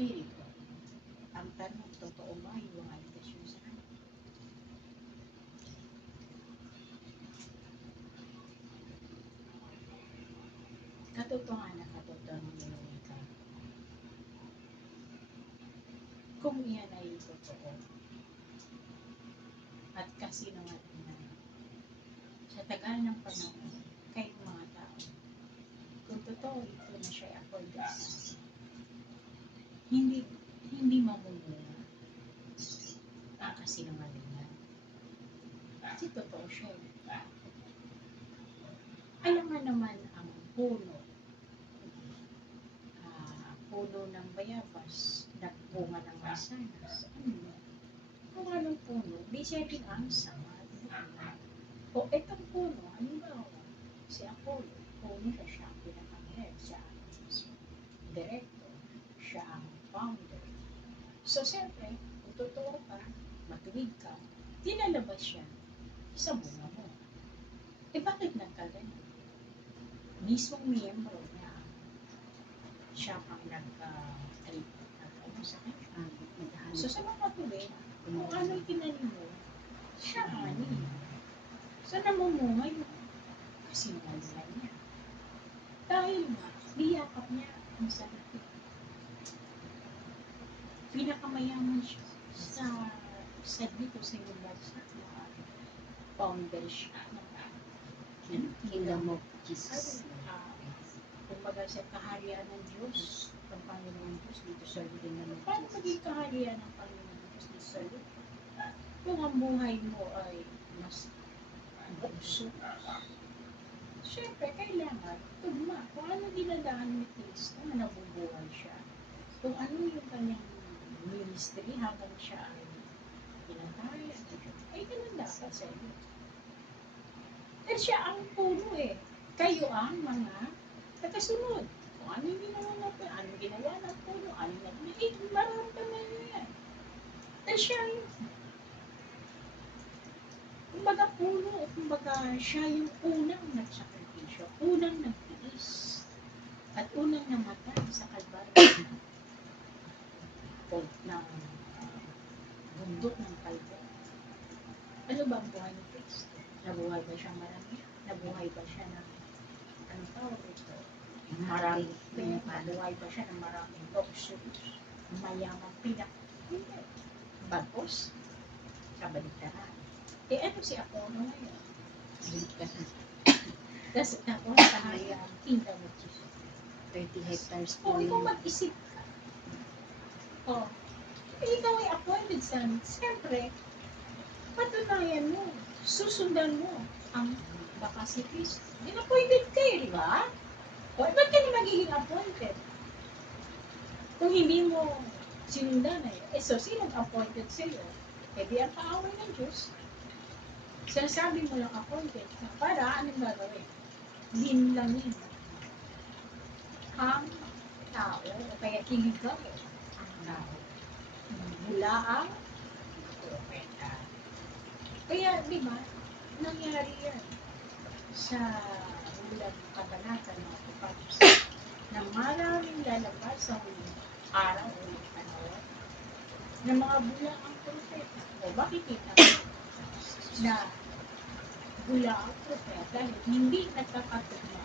espiritu. Ang tanong, totoo ba yung mga aligasyon sa kanya? Katotohanan nyo ito. Kung yan ay totoo, at kasinungalingan, sa tagal ng panahon, kayong mga tao, kung totoo ito na siya'y appointed sa hindi mamumunga ang kasinungalingan. Kasi totoo siya. Alam nga naman ang puno ng bayabas, nagbunga ng mansanas. Kung anong puno, di siya din ang sama. O itong puno, halimbawa, si Apollo, puno siya ang pinaka-head, siya ang director, siya ang founder. So, siyempre, kung totoo ka, matuwid ka, tinalabas siya sa bunga mo. Bakit nagkagano? Mismong miyembro niya, siya ang sa kanya. So, sa mga tuwid, kung ano'y tinanim mo, siya ani. So, namumunga yung kasinungalingan niya. Dahil nga, niyakap niya ang sarili. Pinakamayaman siya sa dito sa iyong bansa na founder siya ng Kingdom of Jesus. Kumbaga sa kaharian ng Diyos, ng Panginoon Diyos dito sa lugar naman. Paano maging kaharian ng Panginoon Diyos dito sa lugar? Kung ang buhay mo ay mas bukso, siyempre kailangan tugma. Kung ano dinadaan ni Kristo na nabubuhay siya, kung ano yung kanyang ministry habang siya ay pinatay, ay ganun dapat sa iyo. Dahil siya ang puno kayo ang mga nakasunod. Kung ano yung ginawa natin, anong ginawa ng puno, anong natin, maramdaman nyo yan. Dahil siya yung, kumbaga puno, kumbaga siya yung unang nagsakripisyo, unang nagtiis, at unang namatay sa Kalbaryo o ng bundok ng Kalbaryo. Ano ba ang buhay ni Kristo? Nabuhay ba siya marami? Nabuhay ba siya ng anong tawag ito? Maraming pinabuhay ba siya ng maraming luxury? Mayamang hindi. Bagos? Kabaligtaran. Ano si Apollo ngayon? Kabaligtaran. Tapos ako kaharian, Kingdom of Jesus. 30 hectares po yun. Kung mag-isip ka, ikaw ay appointed son, siyempre, patunayan mo, susundan mo ang baka si Kristo. Appointed kayo, di ba? Ba't ka na magiging appointed? Kung hindi mo sinundan so sinong appointed sa'yo? Di ang kaaway ng Diyos. Sinasabi mo lang appointed para anong gagawin? Linlangin ang tao o kaya kiligaw ang tao. Mula ang propeta. Kaya, di ba, nangyari yan sa ulang kabanata ng Apocalypse na maraming lalabas sa huling araw o panahon na mga bula ang propeta. O bakit kita na bula ang propeta dahil hindi nagkakatugma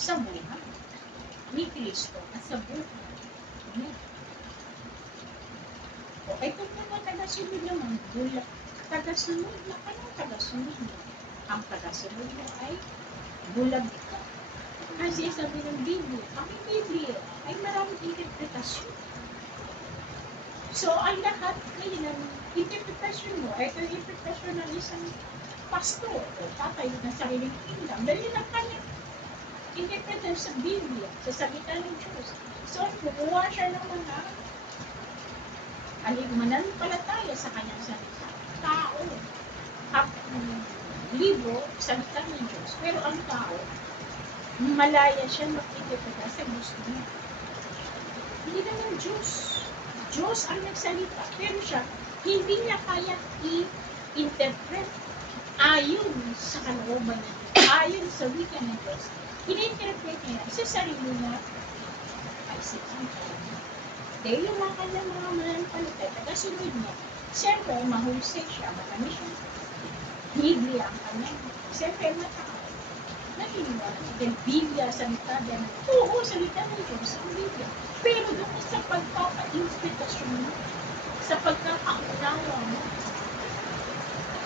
sa buhay ni Kristo at sa buhay niya. O kung mga tagasunod naman, bula, tagasunod na anong tagasunod mo? Ang tagasunod mo ay bulag ka. Kasi sabi ng Biblia, ang Biblia ay maraming interpretasyon. So, ang lahat ng interpretasyon mo, ito yung interpretasyon ng isang pastor o tatay na sariling kingdom. Dahil yun ang kanyang interpretasyon sa Biblia, sa salita ng Diyos. So, kumuha siya ng mga mananampalataya sa kanyang salita. Tao, libro, salita ng Diyos. Pero ang tao, malaya siya mag-interpreta sa gusto niya. Hindi naman Diyos. Diyos ang nagsalita. Pero siya, hindi niya kaya i-interpret ayon sa kalooban niya. Ayon sa wika ng Diyos. Ini-interpret niya sa sarili niya ay sikat. Dahil yung mga kanyang mga mananampalataya, tagasunod niya. Siyempre, mahusay siya, matamis siya. Biblia ang kanyang. Siyempre, mataas. Naniniwala. Dahil Biblia, salita din. Oo, salita ng Diyos ang Biblia. Pero doon sa pagpapa-interpretasyon mo, sa pagkakaunawa mo,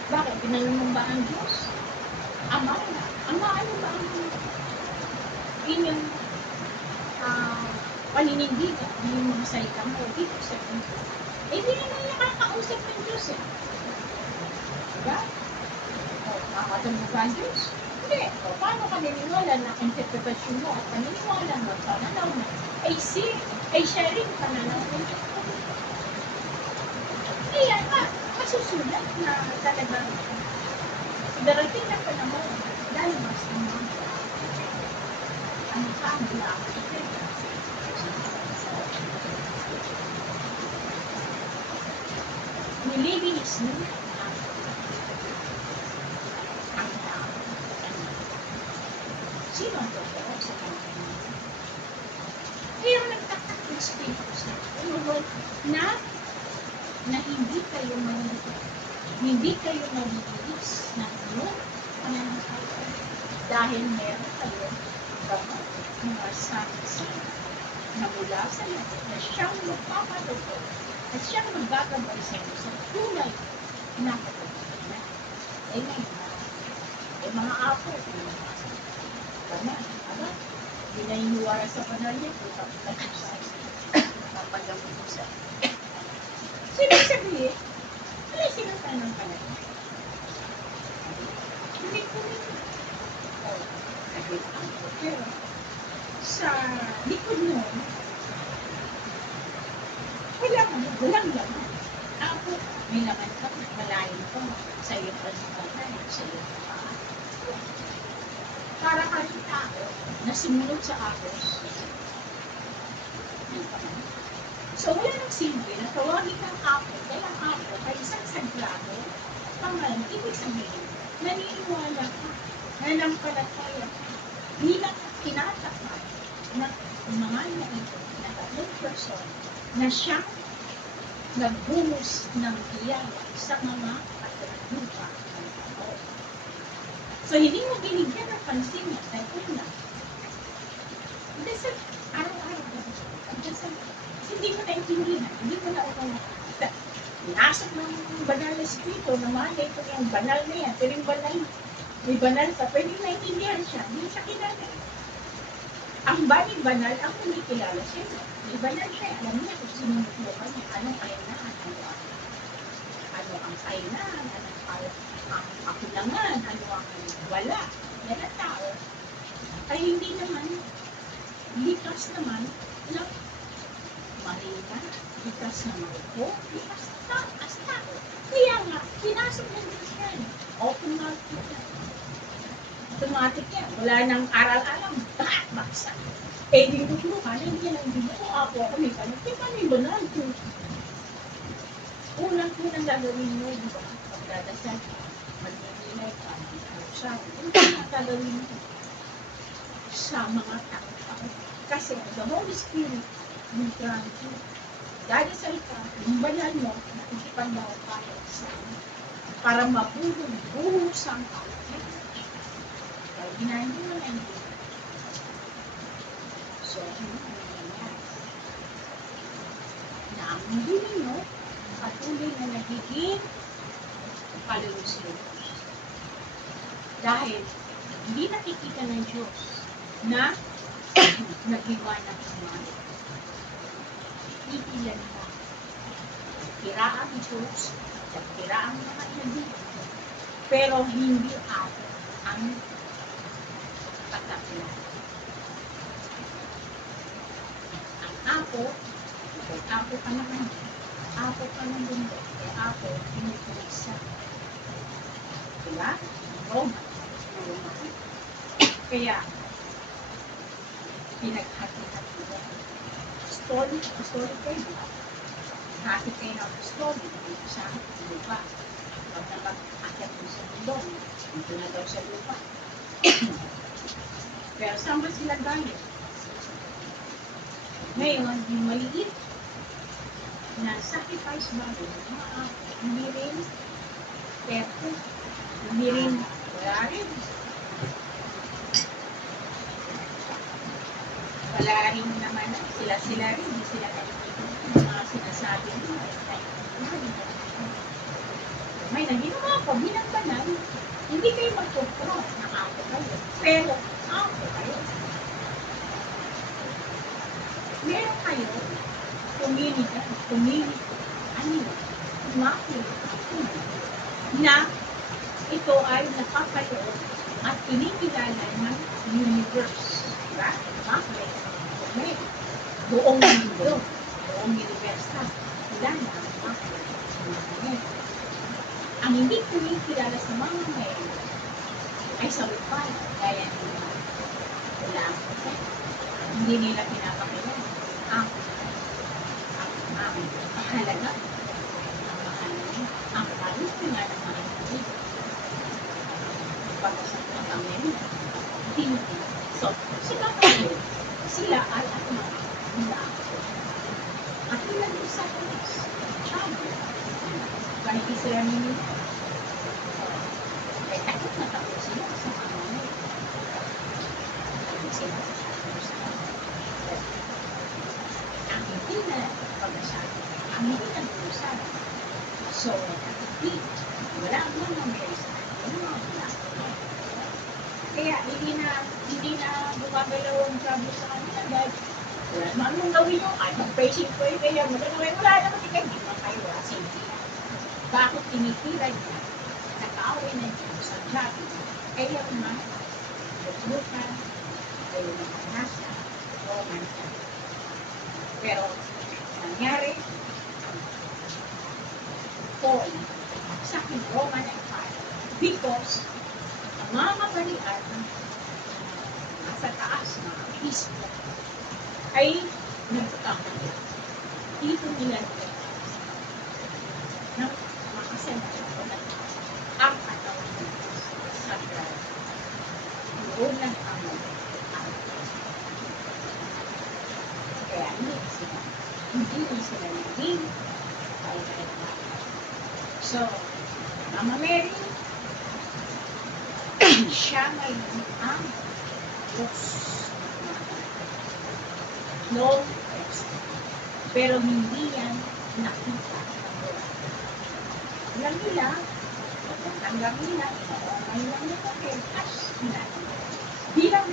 bakit? Pinanong ba ang Diyos? Ama na. Ama, ano ba ang inyong paninindigan? Yung mga salita mo dito sa Biblia. Eh, di naman nakakausap ng Diyos eh. Diba? O, nakakatulog ba ang Diyos? Hindi. O, paano ka naniniwala na interpretasyon mo at paniniwala mo at pananaw mo ay siya rin pananaw ng Diyos? Kaya nga, masusulat na talagang darating na panahon, lalabas ng mga ano ka, mula ako sa pera. Nililinis nila ang tao. Sino ang totoo sa kanila? Kaya nagtatak ng Espiritu Santo na hindi kayo malilis ng inyong pananampalataya dahil meron kayo mga saksi na mula sa langit na siyang magpapatotoo at siyang maggagabay sa inyo sa tunay na katotohanan. Eh ngayon, mga apo, tama, hindi na iniwara sa banal niya, papagamot mo sa sabihin, wala silang pananampalataya. Hindi ko rin. Pero, sa likod nun, walang laman. Ako, may laman ka, malayo ka, sa iyo pa sa iyo pa. Para ka rin tao na simunod sa Agos. So, wala nang silbi na tawagin ng ako, dahil ang ako ay isang sagrado, pangalan, ibig sabihin, naniniwala ka, nanampalataya ka, hindi lang tinatakpan ng mga na ito, na tatlong person, na siyang nagbumus ng biyaya sa mga katulupa ng tao. So, hindi mo binigyan ng pansin niya, dahil una, kasi araw-araw, hindi mo naintindihan, hindi mo na nakakita. Pinasok ng banal na espiritu, naman ito yung banal na yan, pero yung banal, may banal ka, pwede naintindihan siya, hindi siya kilala. Ang banal ang hindi kilala siya. May banal siya, alam niya kung sino mutlukan niya, anong kailangan, ano ang kailangan, ang kakulangan, ano ang wala. Yan ang tao. Ay hindi naman, likas naman, na marina, likas na marupo, likas na tao. Kaya nga, pinasok ng Diyos yan. Automatic yan. Automatic yan. Wala nang aral-alam. Baksa. Eh, di mo ka, hindi yan ang hindi ko. Ako, may panig. Kaya paano yung banal? Unang gagawin mo, di ba? Pagdadasal ka, magninilay ka, sa ano ang gagawin mo sa mga tao. Kasi the Holy Spirit, yung grant dadasal ka, yung banal mo, nakikipagdaw ka sa para mabuhusang ka. Kaya ginahin mo na hindi. So, ano nangyayari? Na ang hindi ninyo, patuloy na nagiging kalulus-lulus. Dahil hindi nakikita ng Diyos na nag-iwanag ng mga iilan na tira ang Diyos at tira ang mga nabi, pero hindi ako ang pagkakilala. Ang ako ka naman, ako ka ng mundo, kaya ako pinipulisa. Diba? Roma. Kaya, pinaghati-hati mo. Story kayo. Hati kayo ng story. Dito sa lupa. Pag napag-akit mo sa mundo, dito na daw sa lupa. Pero saan ba sila galing? Ngayon, yung maliit na sacrifice ba rin, hindi rin perfect, hindi rin, wala rin. Wala rin naman, sila rin, hindi sila nalilito. Yung mga sinasabi nila, may naginawa ko bilang banal, hindi kayo magtuturo, nakako kayo. Pero, ako kayo. Meron kayo, community, na ito ay napapaloob at kinikilala ng universe. Diba? Okay. Buong mundo, buong universal. Wala na ang makakit. Ang hindi kinikilala sa mga ngayon ay sa lupay, gaya nila. Wala ang effect. Hindi nila pinapakilala ang halaga, ang mahalaga, ang kalutungan ng mga individu. Pag-usap ng Panginoon, hindi. So, sila kayo, sila ay at mga nila. At nila din sa Diyos, sabi, kahit sila nila, ay takot na takot sila sa Panginoon. Sila sa Diyos. Ang hindi na pag-asabi, ang hindi na pag-asabi. So, wala akong nangyari sa kanila. Kaya hindi na bumagalaw ang sabi sa kanila dahil wala naman mong gawin yung mag-praising ko yung kaya mo. Wala naman ikaw, hindi man kayo wala sinti. Bakit tinitira niya? Nakaaway na niya sa job. Kaya naman, lukan, kayo na nasa, Roman ka. Pero, nangyari, Paul, sa akin, Roman Empire, because ang mga mabalian nasa taas, mga bispo, ay nagkakamali. Dito nila ng makasensya ang katawan sa Christ. Doon lang ang kaya hindi sila naging kaya. So, Mama Mary, siya may ang Diyos. No test. Pero hindi yan nakita ng Lord. Alam nila, tanggap nila, may lang nila kay as nila. Bilang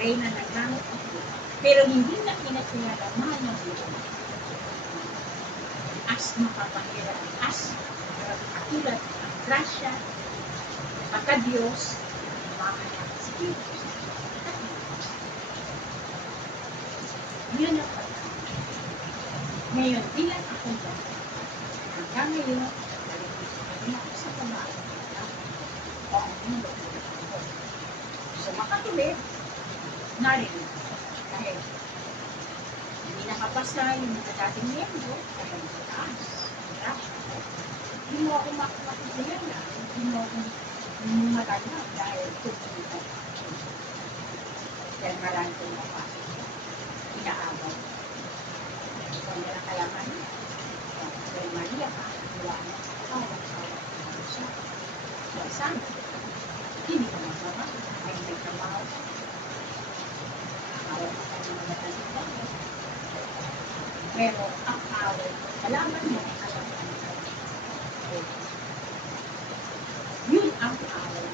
reyna ng gamit ito, pero hindi na kinakilala mahal ng Diyos. As makapangyarihan, as katulad ng grasya, pagka-Diyos, makahanap si Diyos. Yun ang pagkakas. Ngayon, bilang ako ba, hanggang ngayon, nalipin ako sa babae. O ang mundo. So, makatuloy, narinig. Dahil, hindi nakapasa yung mga dating miyembro, kaya sa taas. Hindi mo ako makakilala. Hindi mo ako matanda dahil tumunod. Dahil marami ko napasok. Inaabot. So, nila kalaman niya. Dahil Maria pa, iwanan. Awang-awang siya. So, sana, hindi ka magbawa. Ay may trabaho. Awang ka ng mga taliban. Pero, ang awal, kalaman mo, alam mo. Yun ang awal.